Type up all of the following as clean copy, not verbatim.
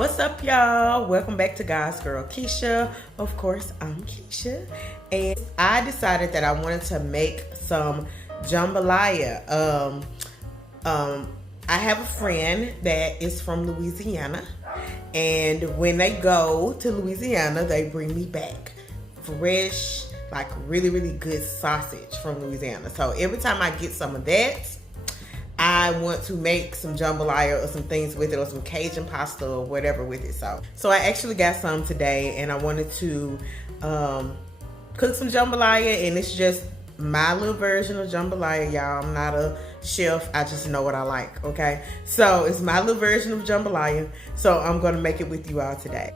What's up, y'all? Welcome back to God's Girl Keisha. Of course, I'm Keisha, and I decided that I wanted to make some jambalaya. I have a friend that is from Louisiana, and when they go to Louisiana, they bring me back fresh, like really good sausage from Louisiana. So every time I get some of that, I want to make some jambalaya or some things with it, or some Cajun pasta or whatever with it. So I actually got some today, and I wanted to cook some jambalaya, and it's just my little version of jambalaya, y'all. I'm not a chef. I just know what I like, okay? So it's my little version of jambalaya. So I'm going to make it with you all today.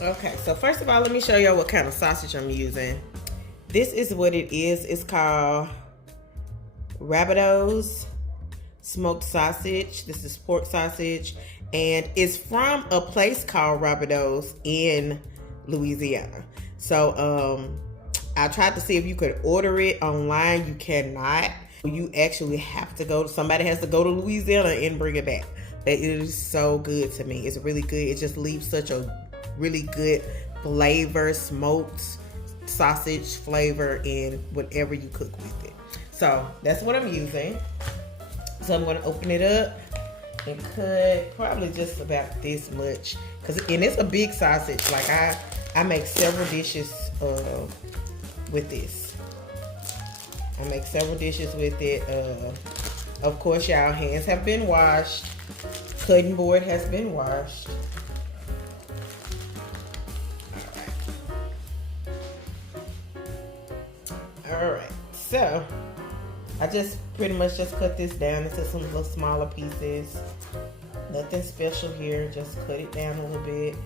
Okay, so first of all, let me show y'all what kind of sausage I'm using. This is what it is. It's called Rabbito's smoked sausage. This is pork sausage, and it's from a place called Rabbito's in Louisiana. So I tried to see if you could order it online. You cannot. You actually have to go. Somebody has to go to Louisiana and bring it back. It is so good to me. It's really good. It just leaves such a really good flavor, smoked sausage flavor in whatever you cook with it. So that's what I'm using. So I'm going to open it up and cut probably just about this much, and it's a big sausage. Like I make several dishes with this. I make several dishes with it. Of course, y'all, hands have been washed. Cutting board has been washed. All right. So I just pretty much just cut this down into some little smaller pieces. Nothing special here, just cut it down a little bit.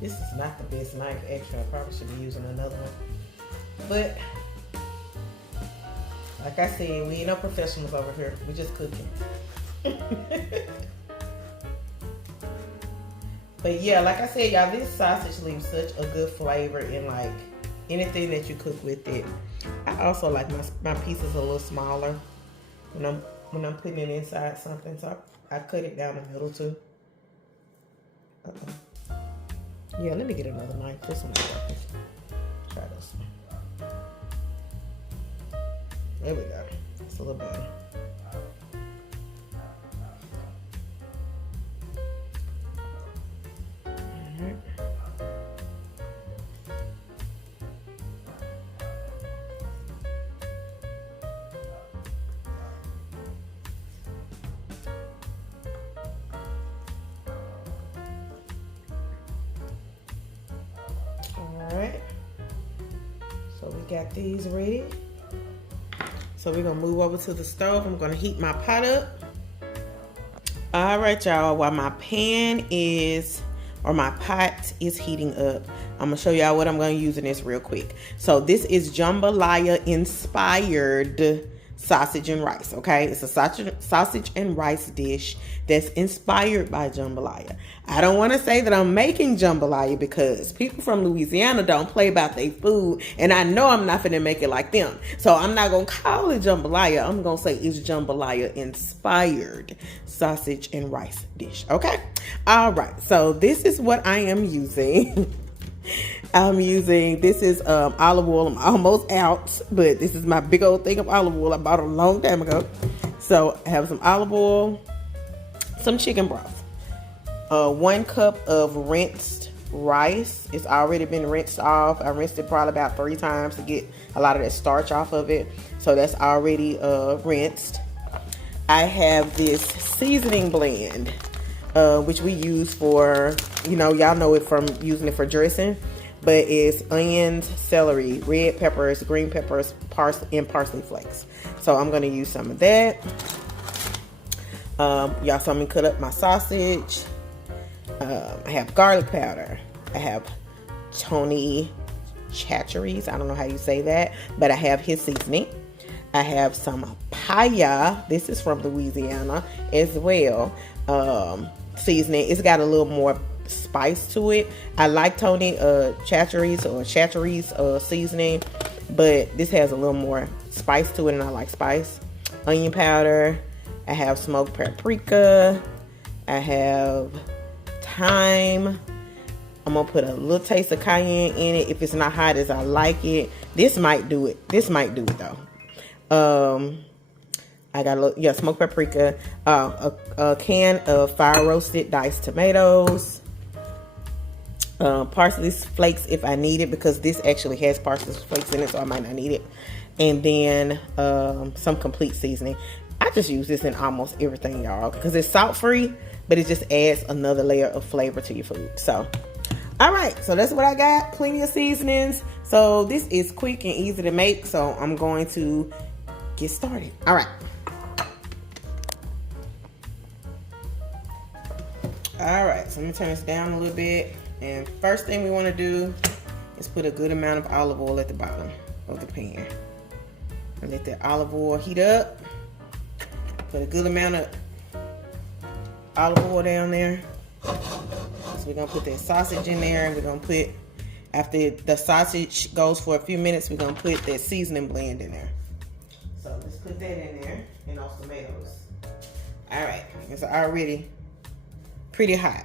This is not the best knife, actually. I probably should be using another one. But like I said, we ain't no professionals over here. We just cooking. But yeah, like I said, y'all, this sausage leaves such a good flavor in like anything that you cook with it. I also like my pieces a little smaller when I'm putting it inside something. So I cut it down the middle too. Yeah, let me get another knife. This one's working. Try this one. There we go. It's a little better. Alright, so we got these ready. So we're gonna move over to the stove. I'm gonna heat my pot up. Alright, y'all, while my pan is, or my pot is heating up, I'm gonna show y'all what I'm gonna use in this real quick. So this is jambalaya inspired sausage and rice, okay? It's a sausage and rice dish that's inspired by jambalaya. I don't want to say that I'm making jambalaya because people from Louisiana don't play about their food, and I know I'm not gonna make it like them. So I'm not gonna call it jambalaya. I'm gonna say it's jambalaya inspired sausage and rice dish, okay? All right, so this is what I am using. This is olive oil. I'm almost out, but this is my big old thing of olive oil. I bought it a long time ago. So I have some olive oil, some chicken broth, 1 cup of rinsed rice. It's already been rinsed off. I rinsed it probably about 3 times to get a lot of that starch off of it. So that's already rinsed. I have this seasoning blend, which we use for, y'all know it from using it for dressing, but it's onions, celery, red peppers, green peppers, and parsley flakes. So I'm gonna use some of that. Y'all saw me cut up my sausage. I have garlic powder. I have Tony Chachere's, I don't know how you say that, but I have his seasoning. I have some paya. This is from Louisiana as well. Seasoning. It's got a little more spice to it. I like Tony Chachere's seasoning, but this has a little more spice to it, and I like spice. Onion powder. I have smoked paprika. I have thyme. I'm gonna put a little taste of cayenne in it if it's not hot as I like it. This might do it. This might do it though. I got a little, smoked paprika, a can of fire roasted diced tomatoes, parsley flakes if I need it, because this actually has parsley flakes in it, so I might not need it. And then some complete seasoning. I just use this in almost everything, y'all, because it's salt free, but it just adds another layer of flavor to your food. So, all right, so that's what I got. Plenty of seasonings. So this is quick and easy to make, so I'm going to get started. All right. All right, so let me turn this down a little bit. And first thing we want to do is put a good amount of olive oil at the bottom of the pan. And let that olive oil heat up. Put a good amount of olive oil down there. So we're going to put that sausage in there. And we're going to put, after the sausage goes for a few minutes, we're going to put that seasoning blend in there. So let's put that in there and those tomatoes. All right, it's already pretty hot.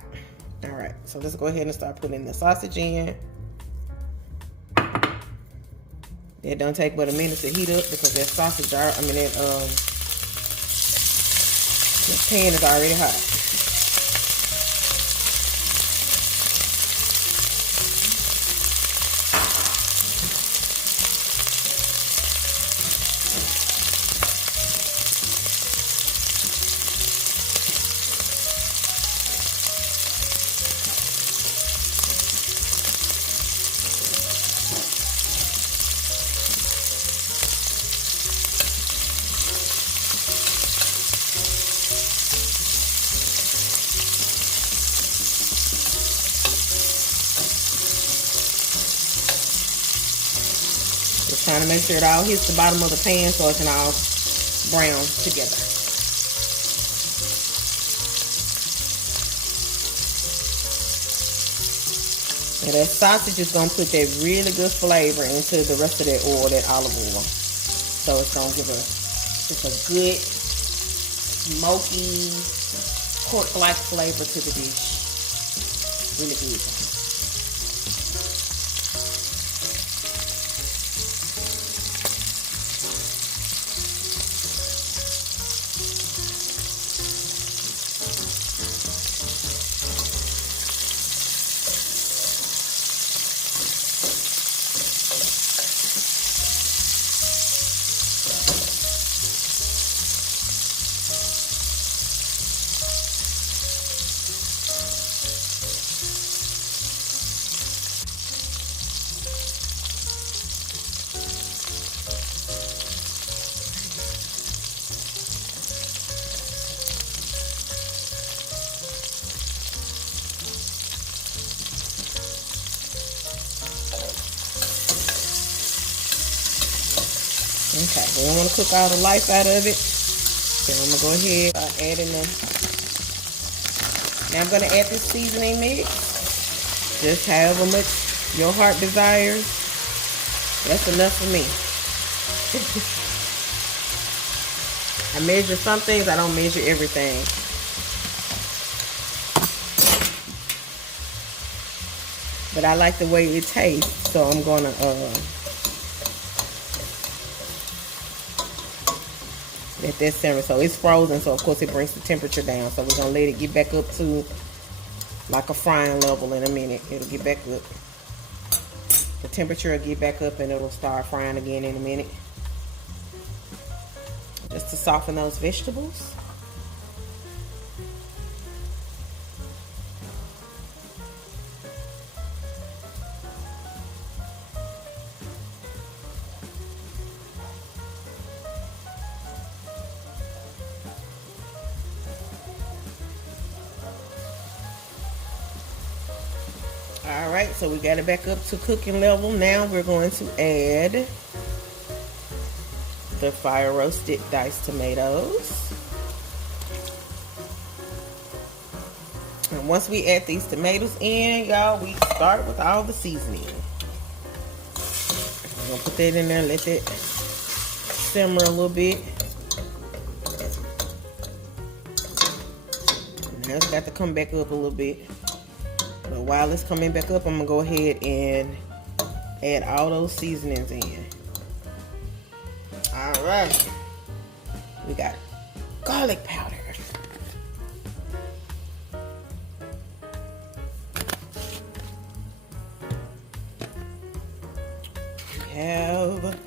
All right, so let's go ahead and start putting the sausage in. It don't take but a minute to heat up because that sausage, that pan is already hot. Just trying to make sure it all hits the bottom of the pan so it can all brown together. And that sausage is going to put that really good flavor into the rest of that oil, that olive oil. So it's going to give just a good, smoky, pork-like flavor to the dish. Really good. Okay, we don't want to cook all the life out of it. So I'm going to go ahead and add in the... Now I'm going to add this seasoning mix. Just however much your heart desires. That's enough for me. I measure some things, I don't measure everything. But I like the way it tastes, so I'm going to... let that simmer. So it's frozen, so of course it brings the temperature down. So we're gonna let it get back up to like a frying level in a minute. It'll get back up. The temperature will get back up and it'll start frying again in a minute. Just to soften those vegetables. Alright, so we got it back up to cooking level. Now we're going to add the fire roasted diced tomatoes. And once we add these tomatoes in, y'all, we start with all the seasoning. We're gonna put that in there, let that simmer a little bit. Now it's got to come back up a little bit. But while it's coming back up, I'm gonna go ahead and add all those seasonings in. All right. We got garlic powder. We have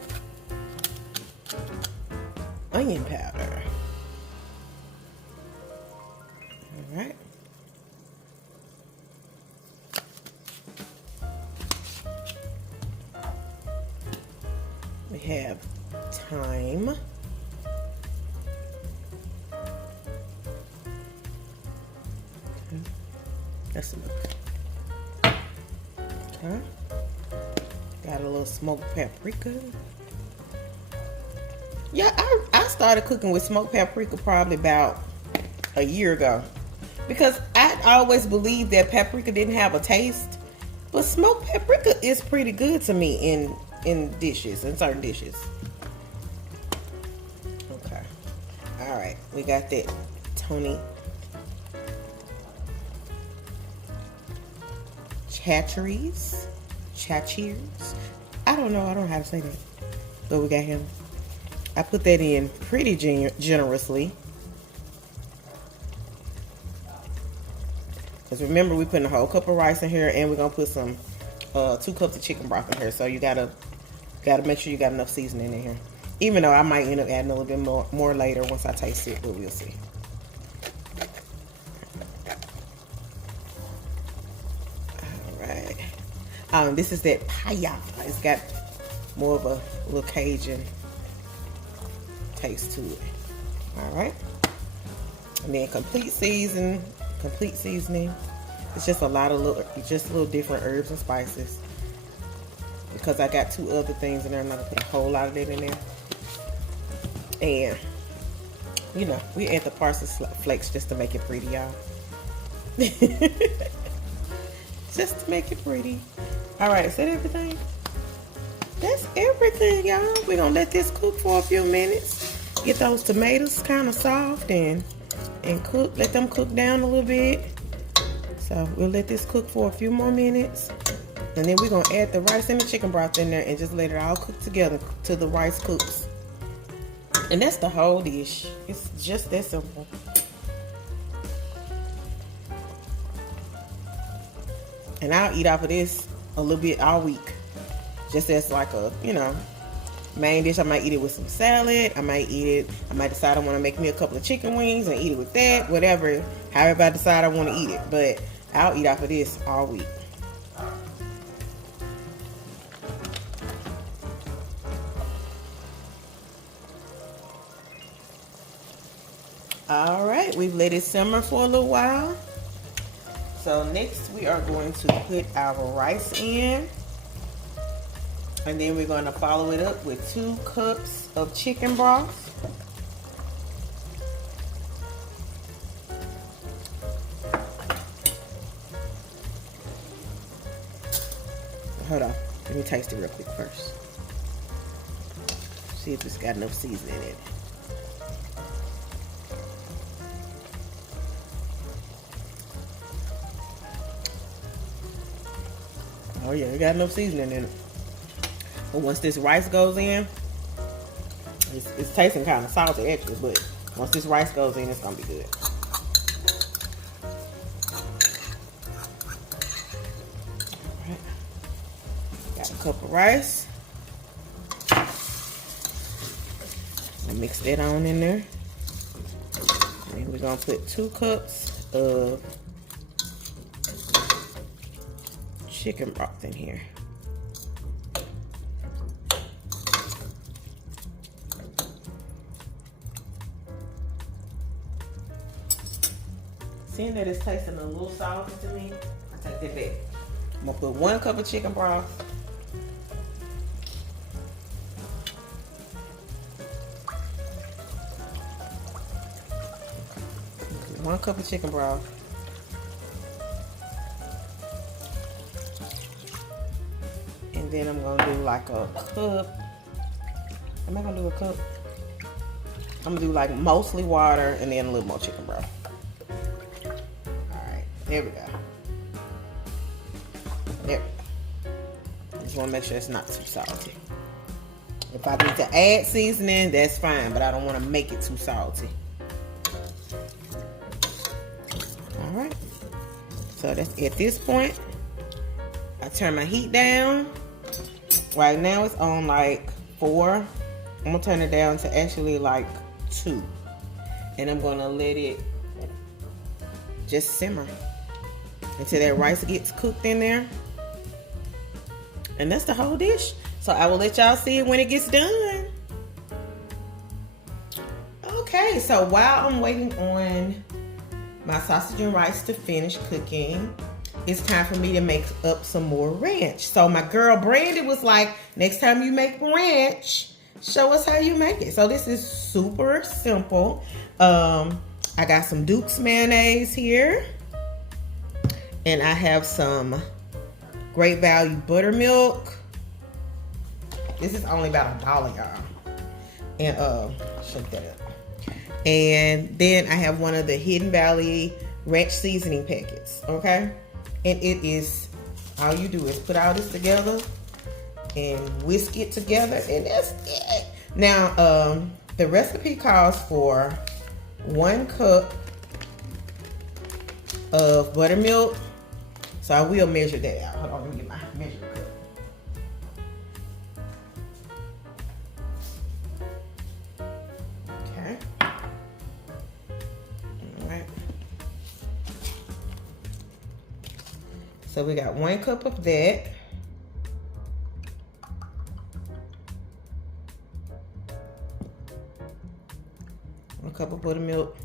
onion powder. All right. We have thyme. That's enough. Okay. Got a little smoked paprika. Yeah, I started cooking with smoked paprika probably about a year ago. Because I always believed that paprika didn't have a taste. But smoked paprika is pretty good to me in dishes, in certain dishes. Okay. Alright, we got that Tony Chachere's. I don't know how to say that. But we got him. I put that in pretty generously. Because remember, we putting a whole cup of rice in here, and we're gonna put some 2 cups of chicken broth in here. So you gotta make sure you got enough seasoning in here. Even though I might end up adding a little bit more later once I taste it, but we'll see. This is that paya. It's got more of a little Cajun taste to it. All right. And then complete seasoning. It's just a lot of little different herbs and spices. Because I got 2 other things in there, I'm not gonna put a whole lot of it in there. And you know, we add the parsley flakes just to make it pretty, y'all. Just to make it pretty. Alright, is that everything? That's everything, y'all. We're gonna let this cook for a few minutes. Get those tomatoes kind of soft and cook. Let them cook down a little bit. So we'll let this cook for a few more minutes. And then we're gonna add the rice and the chicken broth in there and just let it all cook together till the rice cooks. And that's the whole dish. It's just that simple. And I'll eat off of this a little bit all week. Just as like a, main dish. I might eat it with some salad. I might decide I want to make me a couple of chicken wings and eat it with that. Whatever. However I decide I want to eat it. But I'll eat off of this all week. Alright, we've let it simmer for a little while. So next we are going to put our rice in. And then we're going to follow it up with 2 cups of chicken broth. Hold on, let me taste it real quick first. See if it's got enough seasoning in it. Oh yeah, it got enough seasoning in it. But once this rice goes in, it's tasting kind of salty actually, but once this rice goes in, it's gonna be good. Alright. Got a cup of rice. Mix that on in there. And we're gonna put 2 cups of chicken broth in here. Seeing that it's tasting a little salty to me, I take that back. I'm gonna put 1 cup of chicken broth. 1 cup of chicken broth. then I'm gonna do like a cup. Am I gonna do a cup? I'm gonna do like mostly water and then a little more chicken broth. Alright, there we go. There we go. Just wanna make sure it's not too salty. If I need to add seasoning, that's fine, but I don't wanna make it too salty. Alright. So that's at this point, I turn my heat down. Right now it's on like 4. I'm gonna turn it down to actually like 2. And I'm gonna let it just simmer until that rice gets cooked in there. And that's the whole dish. So I will let y'all see it when it gets done. Okay, so while I'm waiting on my sausage and rice to finish cooking, it's time for me to make up some more ranch. So my girl Brandy was like, next time you make ranch, show us how you make it. So this is super simple. I got some Duke's mayonnaise here. And I have some Great Value Buttermilk. This is only about $1, y'all. And shake that up. And then I have one of the Hidden Valley ranch seasoning packets, okay? And it is, all you do is put all this together and whisk it together, and that's it. Now, the recipe calls for 1 cup of buttermilk. So I will measure that out. Hold on, let me get my measuring cup. Okay. All right. So we got 1 cup of that. Cup of buttermilk,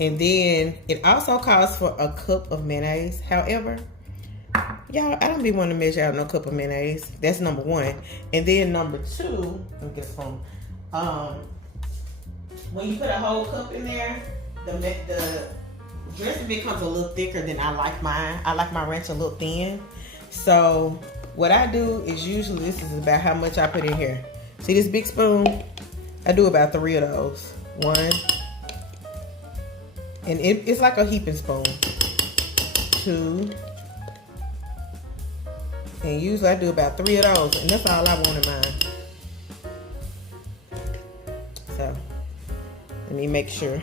and then it also calls for a cup of mayonnaise. However, y'all, I don't be wanting to measure out no cup of mayonnaise. That's number 1. And then number 2, let me get a spoon. When you put a whole cup in there, the dressing becomes a little thicker than I like mine. I like my ranch a little thin. So what I do is usually, this is about how much I put in here. See this big spoon? I do about 3 of those. 1, and it's like a heaping spoon. 2, and usually I do about 3 of those, and that's all I want in mine. So let me make sure.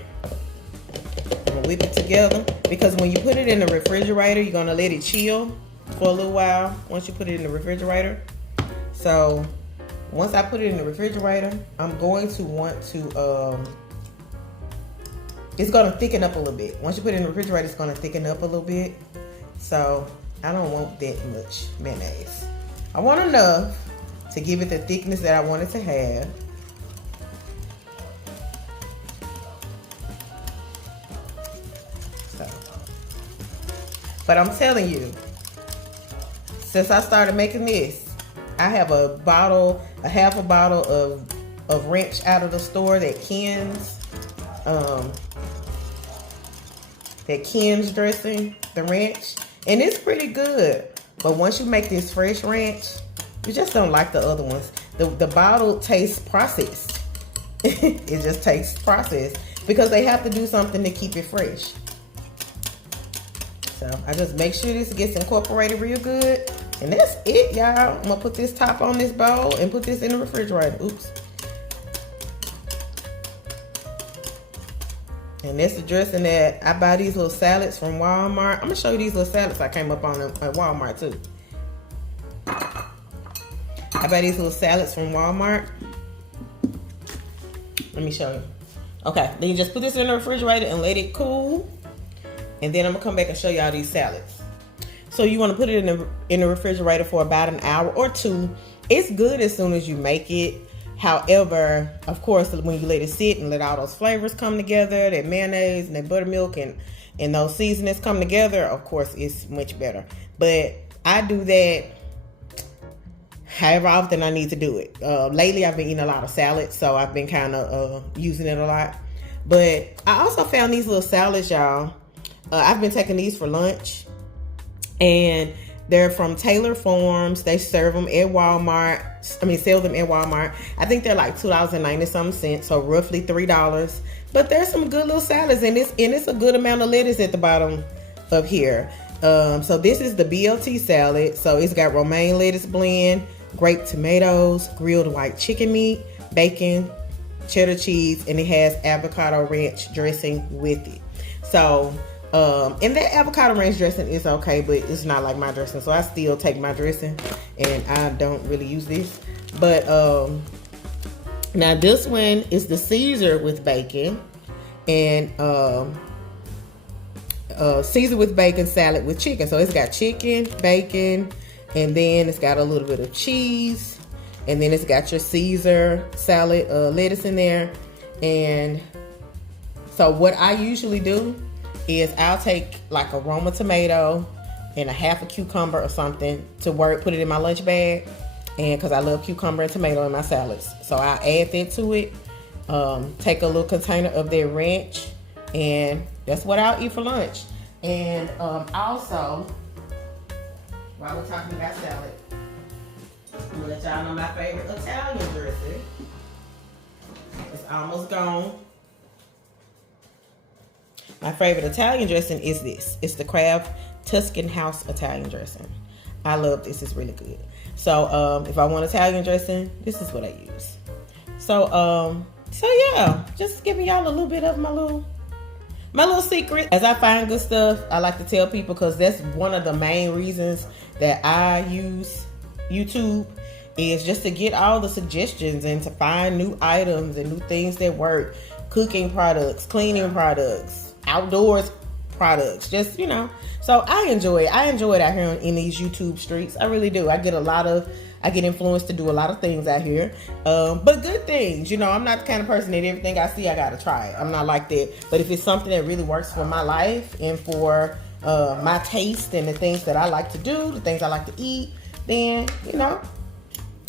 I'm gonna whip it together, because when you put it in the refrigerator, you're gonna let it chill for a little while once you put it in the refrigerator. So once I put it in the refrigerator, I'm going to want to, it's gonna thicken up a little bit. Once you put it in the refrigerator, it's gonna thicken up a little bit. So I don't want that much mayonnaise. I want enough to give it the thickness that I want it to have. So, but I'm telling you, since I started making this, I have a half a bottle of ranch out of the store that Ken's dressing, the ranch, and it's pretty good. But once you make this fresh ranch, you just don't like the other ones. The bottle tastes processed. It just tastes processed because they have to do something to keep it fresh. So I just make sure this gets incorporated real good. And that's it, y'all. I'm gonna put this top on this bowl and put this in the refrigerator. Oops. And that's the dressing that I buy these little salads from Walmart. I'm gonna show you these little salads I came up on them at Walmart too. I buy these little salads from Walmart. Let me show you. Okay, then you just put this in the refrigerator and let it cool. And then I'm gonna come back and show y'all these salads. So you wanna put it in the refrigerator for about an hour or 2. It's good as soon as you make it. However, of course, when you let it sit and let all those flavors come together, that mayonnaise and that buttermilk and those seasonings come together, of course, it's much better. But I do that however often I need to do it. Lately, I've been eating a lot of salad, so I've been kind of using it a lot. But I also found these little salads, y'all. I've been taking these for lunch. And They're from Taylor Farms. They serve them at Walmart. Sell them at Walmart. I think they're like $2.90 so roughly $3. But there's some good little salads, and it's a good amount of lettuce at the bottom of here. So this is the BLT salad. So it's got romaine lettuce blend, grape tomatoes, grilled white chicken meat, bacon, cheddar cheese, and it has avocado ranch dressing with it. So and that avocado ranch dressing is okay, but it's not like my dressing, so I still take my dressing, and I don't really use this. But now this one is the Caesar with bacon, and Caesar with bacon salad with chicken. So it's got chicken, bacon, and then it's got a little bit of cheese, and then it's got your Caesar salad lettuce in there. And so what I usually do is I'll take like a Roma tomato and a half a cucumber or something to put it in my lunch bag, and because I love cucumber and tomato in my salads, so I add that to it. Take a little container of their ranch, and that's what I'll eat for lunch. And also, while we're talking about salad, I'm gonna let y'all know my favorite Italian dressing. It's almost gone. My favorite Italian dressing is this. It's the Kraft Tuscan House Italian dressing. I love this. It's really good. So if I want Italian dressing, this is what I use. So yeah, just giving y'all a little bit of my little secret. As I find good stuff, I like to tell people, because that's one of the main reasons that I use YouTube, is just to get all the suggestions and to find new items and new things that work. Cooking products, cleaning products, outdoors products, just, so I enjoy it. I enjoy it out here in these YouTube streets. I really do. I get influenced to do a lot of things out here, but good things. I'm not the kind of person that everything I see I gotta try it. I'm not like that. But if it's something that really works for my life and for my taste and the things that I like to do, the things I like to eat, then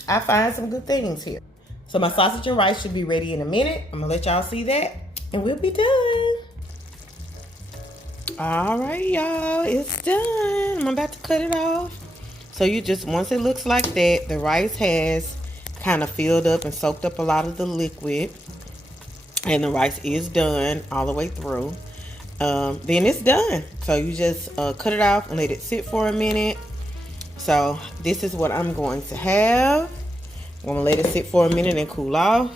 I find some good things here. So my sausage and rice should be ready in a minute. I'm gonna let y'all see that, and we'll be done. All right, y'all, it's done. I'm about to cut it off. So once it looks like that, the rice has kind of filled up and soaked up a lot of the liquid, and the rice is done all the way through. Then it's done. So you just cut it off and let it sit for a minute. So this is what I'm going to have. I'm gonna let it sit for a minute and cool off.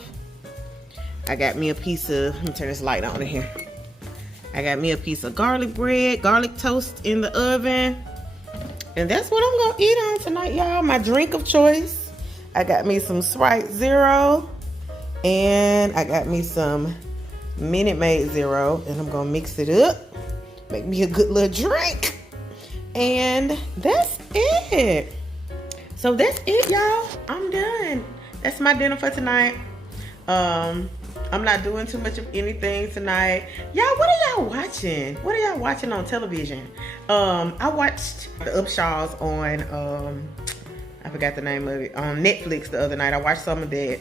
I got me a piece of, let me turn this light on in here. I got me a piece of garlic bread, garlic toast in the oven. And that's what I'm gonna eat on tonight, y'all. My drink of choice. I got me some Sprite Zero, and I got me some Minute Maid Zero, and I'm gonna mix it up, make me a good little drink. And that's it. So that's it, y'all. I'm done. That's my dinner for tonight. I'm not doing too much of anything tonight. Y'all, what are y'all watching? What are y'all watching on television? I watched the Upshaws on, I forgot the name of it, on Netflix the other night. I watched some of that.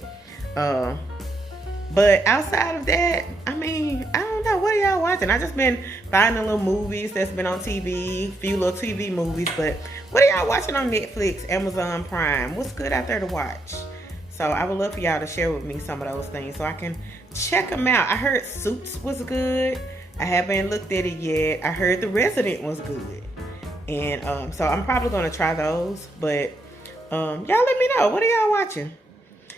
But outside of that, I don't know. What are y'all watching? I just been finding little movies that's been on TV, a few little TV movies. But what are y'all watching on Netflix, Amazon Prime? What's good out there to watch? So I would love for y'all to share with me some of those things so I can check them out. I heard Suits was good. I haven't looked at it yet. I heard The Resident was good. And so I'm probably going to try those. But y'all let me know. What are y'all watching?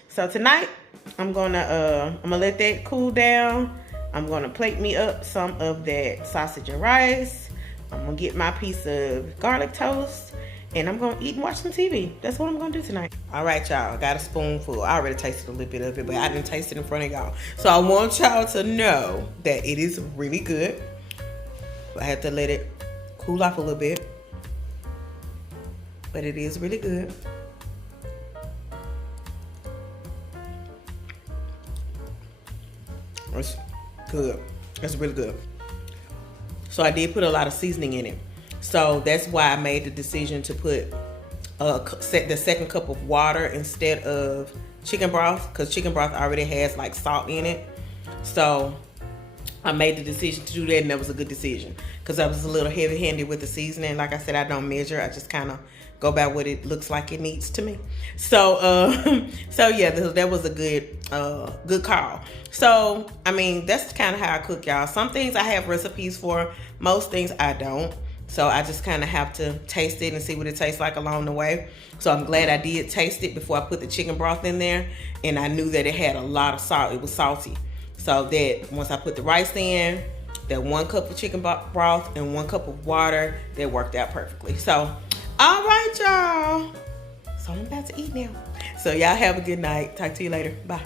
So tonight, I'm gonna let that cool down. I'm gonna plate me up some of that sausage and rice. I'm gonna get my piece of garlic toast, and I'm gonna eat and watch some TV. That's what I'm gonna do tonight. All right, y'all. Got a spoonful. I already tasted a little bit of it, but I didn't taste it in front of y'all. So I want y'all to know that it is really good. I had to let it cool off a little bit, but it is really good. It's good. It's really good. So I did put a lot of seasoning in it. So that's why I made the decision to put the second cup of water instead of chicken broth, because chicken broth already has like salt in it. So I made the decision to do that, and that was a good decision because I was a little heavy-handed with the seasoning. Like I said, I don't measure. I just kind of go by what it looks like it needs to me. So, so yeah, that was a good call. So, I mean, that's kind of how I cook, y'all. Some things I have recipes for. Most things I don't. So I just kind of have to taste it and see what it tastes like along the way. So I'm glad I did taste it before I put the chicken broth in there, and I knew that it had a lot of salt. It was salty. So that once I put the rice in, that 1 cup of chicken broth and 1 cup of water, that worked out perfectly. So, all right, y'all. So I'm about to eat now. So y'all have a good night. Talk to you later. Bye.